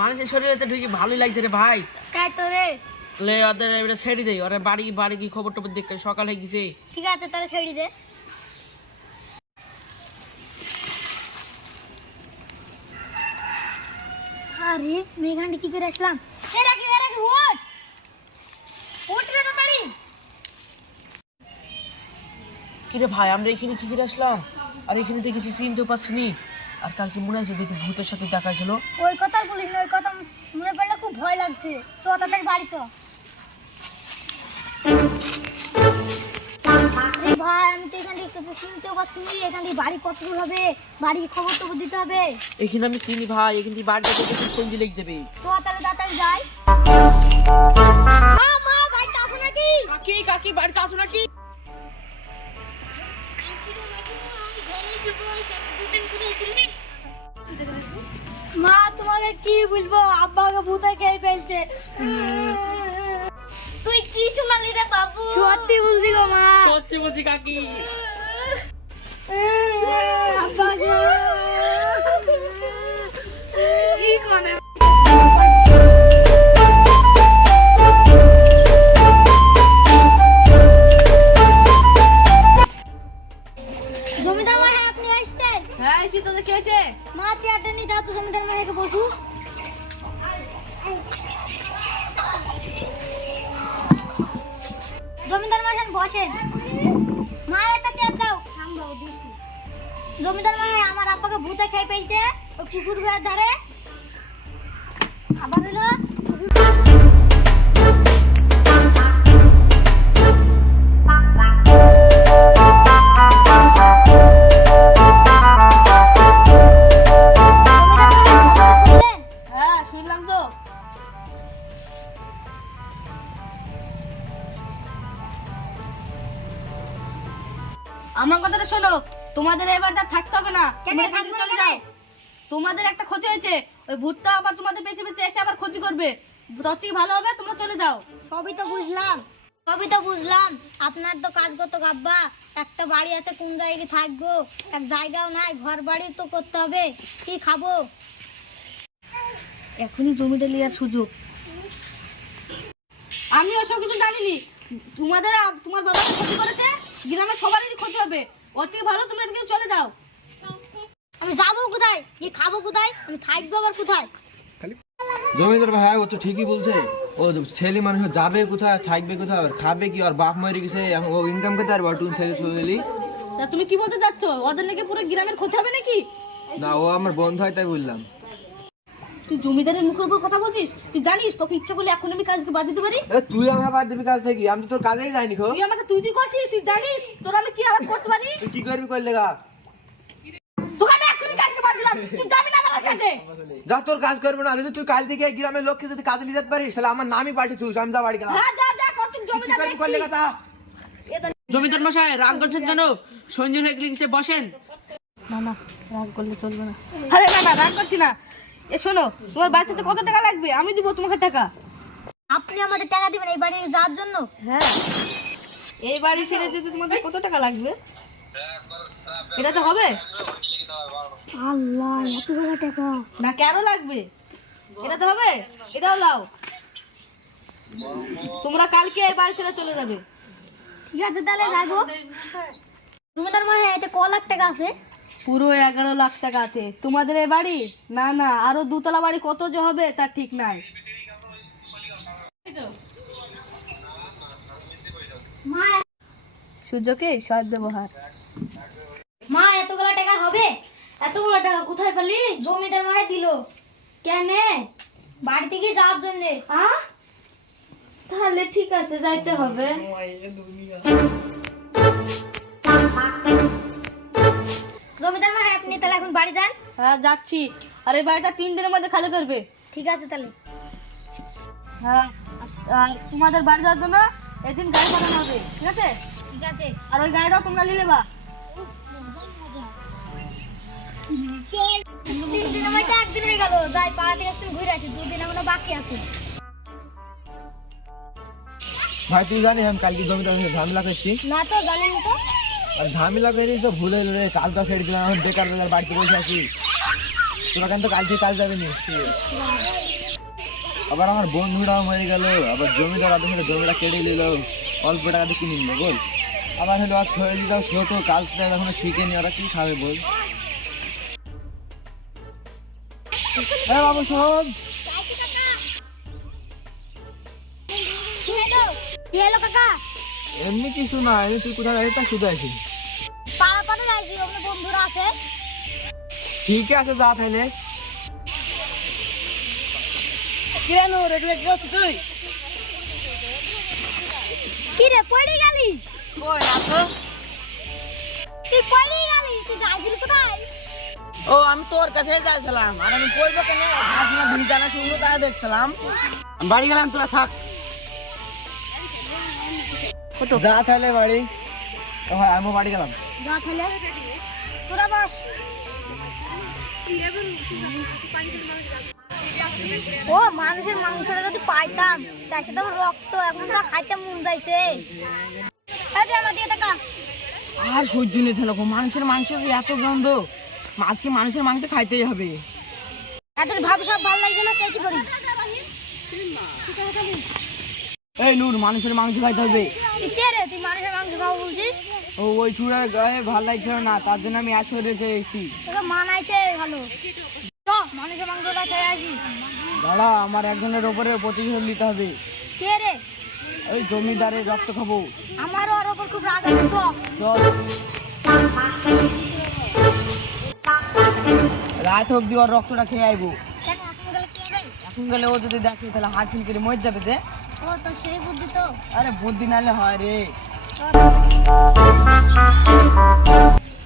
মানুষের শরীরে ঢুকে ভালোই লাগছে রে ভাই। তাই তো রে। লে ওদের এটা ছেড়ে দেই, ওরা বাড়ি বাড়ি কি খবর টবর দেখে সকাল হয়ে গেছে। ঠিক আছে তাহলে ছেড়ে দে। আরে মেঘান্ডি কি করে আসলাম? এরা কি ওঠ ওঠ রে তাড়াতাড়ি। কিরে ভাই আমরা এখানে কি করে আসলাম? আর এখানে তো কিছু চিনতে পারছি নি। আর কালকে মনে আছে দেখি ভূতের সাথে দেখা ছিল। ওই কথা বলিস না, ওই কথা মনে পড়লে খুব ভয় লাগছে। চ তাড়াতাড়ি বাড়ি চ। আরে ভাই আমি তো এখান থেকে চিনতেও পারছি নি, এখান থেকে বাড়ি কত দূর হবে, বাড়ির খবর তো দিতে হবে। এখানে আমি চিনি ভাই, এখান থেকে বাড়ি যেতে দেখি সঞ্জি লেগে যাবে। চ তাহলে তাড়াতাড়ি যাই। মা মা বাড়িতে আসো নাকি? কাকি কাকি বাড়িতে আসো নাকি? মা তোমাকে কি বলবো, আব্বাকে ভূতে খেয়ে ফেলছে। তুই কি শোনালি রে বাবু? সত্যি বলছি গো মা। সত্যি বলছি কাকি। আব্বাকে কি করে জমিদার মশাই আপনি আসছেন? হ্যাঁ এসে তো দেখেছে। মা চেয়ারটা নিয়ে দাও তো, জমিদার মশাইকে বসু। জমিদার মশাই বসেন। মা একটা চেয়ার দাও। সামলাও দিছি। জমিদার মশাই আমার আব্বাকে ভূতে খেয়ে ফেলছে ওই পুকুর ভেড়ার ধারে। আবার হলো আমার কথাটা শোনো, তোমাদের এবার আর থাকতে হবে না। কেন থাকবে চলে যাও। তোমাদের একটা ক্ষতি হয়েছে, ওই ভূতটা আবার তোমাদের পেছনে পেছনে এসে আবার ক্ষতি করবে। তার থেকে ভালো হবে তোমরা চলে যাও। সবই তো বুঝলাম, আপনার তো কাজ করতে আব্বা, একটা বাড়ি আছে কোন জায়গায় থাকবো, এক জায়গাও নাই, ঘর বাড়ি তো করতে হবে, কি খাবো? এখনই জমিটা নেওয়ার সুযোগ। আমি ওসব কিছু জানিনি। তোমার বাবা ক্ষতি করেছে, গ্রামের সবারই ক্ষতি হবে। ওর থেকে ভালো তোমরা এখানে চলে যাও। আমি যাবো কোথায়, কি খাবো কোথায়, আমি থাকবো আবার কোথায়? জমিদার ভাই ও তো ঠিকই বলছে। ও ছেলে মানুষ যাবে কোথায়, থাকবে কোথায়, আর খাবে কি? আর বাপ মরে গেছে, এখন ও ইনকাম করতে পারবে? আর ছেলে ছেলে তা তুমি কি বলতে চাচ্ছ? ওদের নাকি পুরো গ্রামের ক্ষতি হবে নাকি? না, ও আমার বন্ধু হয় তাই বললাম। তুই জমিদারের মুখের উপর কথা বলছিস? তুই জানিস তোকে ইচ্ছা করলে এখন আমি কাজকে বাদ দিতে পারি। তুই আমার বাদ দিবি কাজ থেকে? আমি তো তোর কাজেই যাইনি। তুই আমাকে তুই করছিস, তুই জানিস তোর আমি কি হালাত করতে পারি। তুই কি করবি করলে গা? তোকে আমি এখনই কাজকে বাদ দিলাম, তুই যাবি না আমার কাছে। যা, তোর কাজ করবে না। যদি তুই কাল থেকে গ্রামের লোককে যদি কাজে নিয়ে যেতে পারিস তাহলে আমার নামই পাঠিয়ে তুই। আমি যা বাড়ি গেলাম। হ্যাঁ যা কর, তুই জমিদার করলে গা তা। জমিদার মশাই রাগ করছেন কেন? সঞ্জয় হয়ে গেছে, বসেন। না না, রাগ করলে চলবে না। আরে না না, রাগ করছি না। এ শোনো, তোমার বাচ্চাতে কত টাকা লাগবে? আমি দিব তোমাকে টাকা। আপনি আমাদের টাকা দিবেন এই বাড়ি যাওয়ার জন্য? হ্যাঁ, এই বাড়ি ছেড়ে যেতে তোমাদের কত টাকা লাগবে? এটা তো হবে আল্লাহ, এতগুলো টাকা না, কেন লাগবে? এটা তো হবে, এটাও লাও। তোমরা কালকে এই বাড়ি ছেড়ে চলে যাবে। ঠিক আছে তাহলে যাবো। জমিদার মশাই এতে ক লাখ টাকা আছে? পুরো 11 লাখ টাকা আছে তোমাদের এই বাড়ি। না না, আরো দুতলা বাড়ি কত যে হবে তার ঠিক নাই। মা সুযোগে সৎ ব্যবহার। মা এতগুলো টাকা হবে? এতগুলো টাকা কোথায় পেলি? জমিদার মশাই দিল। কেন? বাড়ি থেকে যাওয়ার জন্য। তাহলে ঠিক আছে, যাইতে হবে। জমিদার মশাই আপনি তাহলে এখন বাড়ি যান। হ্যাঁ যাচ্ছি। আর এই বাড়িটা 3 দিনের মধ্যে খালি করবে। ঠিক আছে তাহলে। হ্যাঁ, আর তোমাদের বাড়ি যাওয়ার জন্য এদিন গাড়ি পাঠানো হবে, ঠিক আছে? ঠিক আছে। আর ওই গাড়িটাও তোমরা নিয়ে নেবা। 3 দিনের মধ্যে একদিন হয়ে গেল, যাই পাড়া থেকে একদিন ঘুরে আসি, 2 দিন এখনো বাকি আছে। ভাই তুই জানিস আমি কালকে জমিদার সাথে ঝামেলা করছি? না তো জানেন তো। আর ঝামেলা করিনি তো ভুলে কাজটা ছেড়ে দিলাম। এখন বেকার বেকার বাড়িতে বসে আছি। তোরা কিন্তু কালকে কাজ যাবে নি আবার আমার বন্ধুরাও মরে গেল আবার জমিদার আদৌ জমিটা কেটে নিল অল্প টাকাতে কিনে নিল বল আবার হলো আর ছেলেটাও ছোট কাজটা যখন শিখেনি ওরা কি খাবে বল হ্যাঁ বাবু শোন কি হলো কাকা? এমনি কিছু না এমনি তুই কোথায় যাবি তা শুধু আসি পাড়াপাড়ে যাইছি, আপনার বন্ধুরা আছে। ঠিক আছে যা তাহলে কিরে নূর এটা কি হচ্ছে তুই? কি রে পড়ে গেলি? কই না তো। তুই পড়ে গেলি, তুই যাইছিলি কোথায়? ও আমি তোর কাছে যাইছিলাম আর আমি কইবো কেন আপনার ভিজানা শুনবো তাই দেখছিলাম। আমি বাড়ি গেলাম তোরা থাক যা তাহলে বাড়ি হ্যাঁ আমিও বাড়ি গেলাম যা তাহলে তোরা বস। ও মানুষের মাংসটা যদি পাইতাম তার সাথে আবার রক্ত এখন তো খাইতে মন যাইছে। এই যে আমার দিকে টাকা। আর সহ্য নিচ্ছে না গো, মানুষের মাংস যে এত গন্ধ, আজকে মানুষের মাংস খাইতেই হবে। এদের ভাব সব ভালো লাগছে না, কে কি করি? এই নূর মানুষের মাংস খাইতে হবে। তুই কে রে, তুই মানুষের মাংস খাওয়া বলছিস? ও ওই চূড়ার গায়ে ভালো লাগছিল না তার জন্য আমি আসরে এসেছি। তোকে মানাইছে ভালো, তো মানুষের মাংসটা খেয়ে আসি। দাঁড়া আমার একজনের ওপরে প্রতিশোধ নিতে হবে। কে রে? ওই জমিদারের রক্ত খাবো। আমারও ওর ওপর খুব রাগ আছে তো। চল রাত অব্দি ওর রক্তটা খেয়ে আইবো। কেন এখন গেলে কি হবে? এখন গেলে ও যদি দেখে তাহলে হার্ট ফিল করে মরে যাবে যে। ও তো সেই বুদ্ধি তো। আরে বুদ্ধি নালে হয় রে।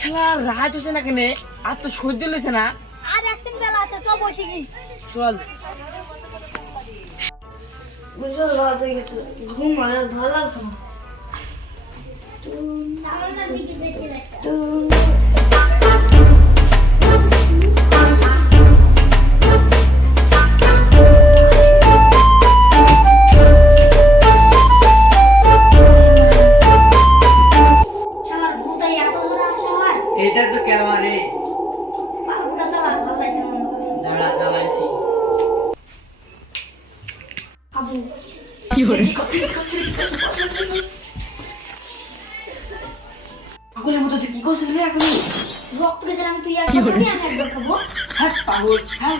শালা রাত হচ্ছে না কেনে, আর তো সহ্য লেছে না। আর একদিন বেলা আছে, তো বসে কি। চল ঘুম মানে ভালো লাগছে না। শালার ভূত এই এত দূরে আসে হয়? এটা তো ক্যামেরে বাবুটা তো আর ভালো লাগছে না মনে করে। দাঁড়া জ্বালাইছি। আবু কি হরে পাগলের মতো তুই কি করছিস রে এখন? রক্ত গেছিলাম, তুই আর খাবি, আমি একবার খাবো। হ্যাঁ পাগল হ্যাঁ।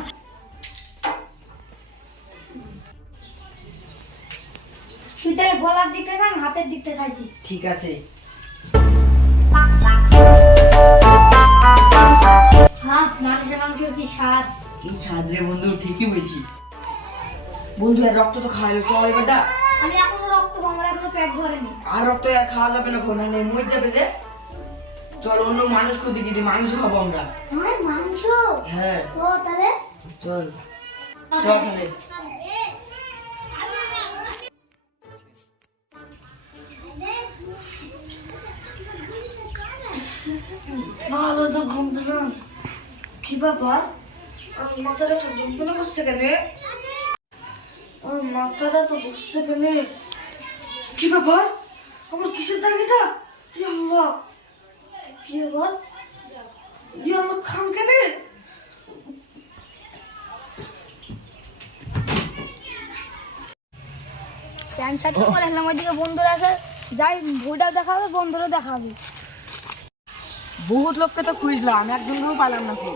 তুই তাহলে গলার দিকটা খা, আমি হাতের দিকটা খাইছি। ঠিক আছে। হ্যাঁ, মানুষের মাংসের কি স্বাদ। কি স্বাদ রে বন্ধু, ঠিকই বলছি বন্ধু। আর রক্ত তো খাওয়ালো, চল বেটা। আমি এখনো রক্ত খাবো, আমার এখনো পেট ভরেনি। আর রক্ত আর খাওয়া যাবে না, ঘোনা নেই মরে যাবে যে। চল অন্য মানুষ খুঁজে গিয়ে মানুষ খাবো আমরা। হ্যাঁ মাংস, হ্যাঁ তো তাহলে চল চল তাহলে। ভালো তো ঘুম দিলাম। কি ব্যাপার, আমার মাথাটা তো যন্ত্রণা করছে কেন? আমার মাথাটা তো বসছে কেন? কি ব্যাপার, আমার কিসের দাগ এটা? ইয়া আল্লাহ, কি ব্যাপার? ইয়া আল্লাহ, খাম কেন? প্যান্ট শার্ট পরে আসলাম, ওইদিকে বন্ধুরা আছে, যাই বইটাও দেখাবে, বন্ধুরও দেখাবে। বহুত লোককে তো খুঁজলাম, একজনকেও পাইলাম না তো।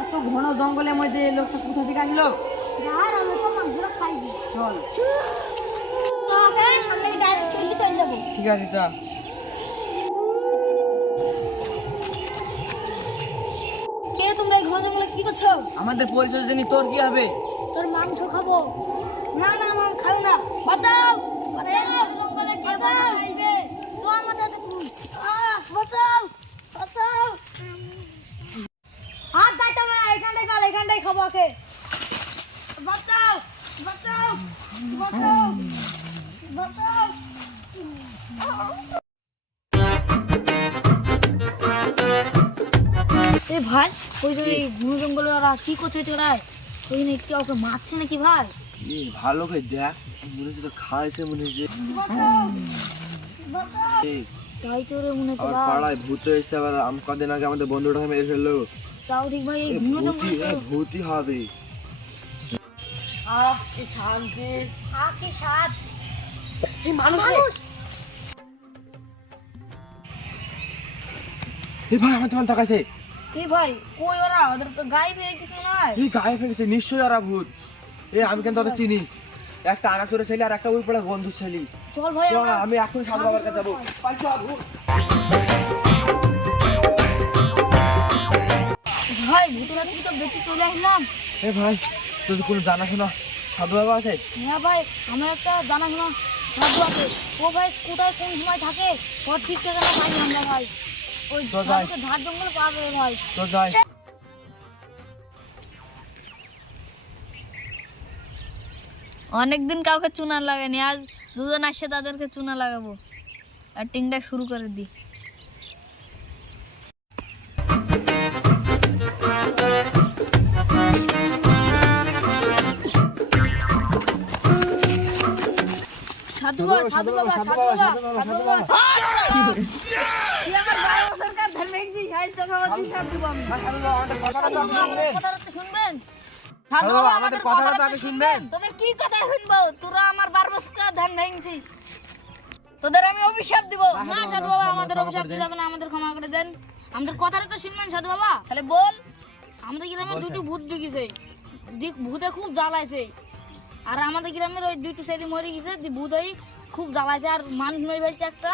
এত ঘন জঙ্গলের মধ্যে এই লোকটা কোথা থেকে আসলো? আর আমি তো মাংসটা খাইবি। চল তো ওকে সামনে ডাইরেক্ট চলে যাবো। ঠিক আছে চল। কে তোমরা এই ঘন জঙ্গলে কি করছো? আমাদের পরিচয় জানি, তোর কি হবে? তোর মাংস খাবো। না না আমি খাবো না, বাঁচাও বাঁচাও, জঙ্গলে কে খাইবে? তো আমার সাথে তুই বাঁচাও বাঁচাও। হাত দাইতে হবে না, এখানটাই খাবো ওকে। বাঁচাও বাঁচাও বাঁচাও বাঁচাও। এ ভাই, ওই যে ঘন জঙ্গলে ওরা কি করছে তোরা? ওইখানে একটু ওকে মারছে নাকি ভাই? ভালো করে দেখ মনে হচ্ছে তো খাইছে মনে হচ্ছে তাই তো রে মনে হচ্ছে আর ভাই। পাড়ায় ভূত এসে আবার কদিন আগে আমাদের বন্ধুটাকে মেরে ফেললো তাও ঠিক ভাই এই ঘুমো তো ভূতি হবে। আহ কি শান্তি। কি স্বাদ। এই মানুষ এই ভাই আমার তোমার তাকাইছে। এই ভাই কই ওরা ওদের তো গায়েব হয়ে কিছু নয়। এই গায়ে ফেলেছে নিশ্চয়ই ওরা ভূত। এই আমি কেন তোদের চিনি, একটা আনাচুরে ছেলে আর একটা ওই পড়ে বন্ধু ছেলে। চল ভাই চল, আমি এখন সাধু বাবার কাছে যাবো। ভাই ভূতেরা তুই তো বেশি চলে আসলাম। এ ভাই তোদের কোনো জানাশোনা সাধু বাবা আছে? হ্যাঁ ভাই আমার একটা জানাশোনা সাধু আছে। ও ভাই কোথায় কোন সময় থাকে ওর ঠিক ঠিকানা পাই না আমরা ভাই। ওই তো যাই। সাধুকে ধার জঙ্গলে পাওয়া যাবে ভাই। তো যাই। অনেকদিন কাউকে চুনা লাগেনি, আজ দুজন আসে তাদেরকে চুনা লাগাবো। অ্যাক্টিংটা শুরু করে দি। সাধু বাবা, সাধু বাবা, সাধু বাবা, সাধু বাবা। তুই আমার 12 বছর কার ধান ভেঙেছিস, সাহিত্য খাওয়াচ্ছিস সাধু বাবা। সাধু বাবা আমাদের কথাটা তো আপনি শুনবেন। কথাটা তো শুনবেন। সাধু বাবা আমাদের কথাটা তো আগে শুনবেন। তোদের কি কথা শুনবো? তোরা আমার 12 বছর কার ধান ভেঙেছিস, তোদের আমি অভিশাপ দিব। না সাধু বাবা আমাদের অভিশাপ দিতে হবে না, আমাদের ক্ষমা করে দেন। আমাদের কথাটা তো শুনবেন সাধু বাবা। তাহলে বল। আমাদের গ্রামে দুটো ভূত ঢুকেছে, ভূতে খুব জ্বালাইছে। আর আমাদের গ্রামের ওই দুটো ছেলে মরে গেছে, ভূত ওই খুব জ্বালাইছে। আর মানুষ মেরে ফেলছে একটা,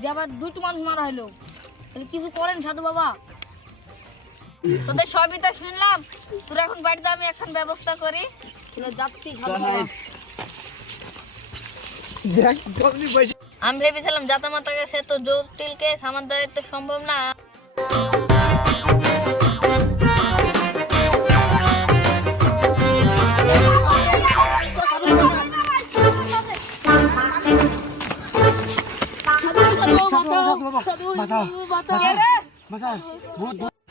যে আবার দুটো মানুষ মারা হলো। তাহলে কিছু করেন সাধু বাবা। তোদের সবই তো শুনলাম, তোরা এখন বাড়িতে আমি এখন ব্যবস্থা করি। যাচ্ছি সাধু বাবা। দেখ জলদি বসে। আমি ভেবেছিলাম জাতা মাতা গেছে তো জটিল কেস, আমার দ্বারা তো সম্ভব না।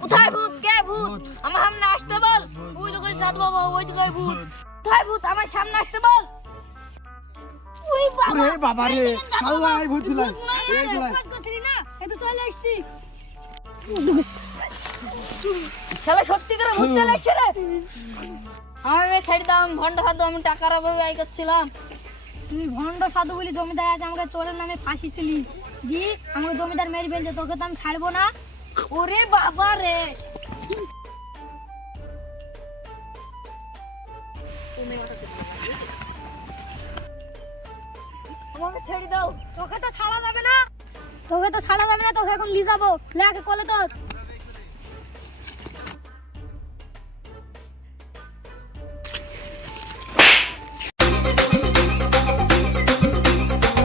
কোথায় ভূত? কে ভূত? আমার সামনে আসতে বল। ওই তো কই সাধু বাবা, ওই জায়গায় ভূত। কোথায় ভূত? আমার সামনে আসতে বল। ওরে বাবা, ওরে বাবা রে, সাধু বাবা এই ভূত গুলা। এই গুলা। চলে আসছি। শালা সত্যি করে ভূত চলে আসছে রে। আমাকে ছেড়ে দাও, আমি ভণ্ড সাধু, আমি টাকার অভাবে আয় করছিলাম। তুই ভণ্ড সাধু বলি জমিদার আছে আমাকে চোরের নামে ফাঁসিছিলি, দি আমাকে জমিদার মেরে ফেলছে, তোকে তো আমি ছাড়বো না। ওরে বাবা রে, আমাকে ছেড়ে দাও। তোকে তো ছাড়া যাবে না, তোকে তো ছাড়া যাবে না, তোকে এখন নিয়ে যাবো। লেখে কলে তোর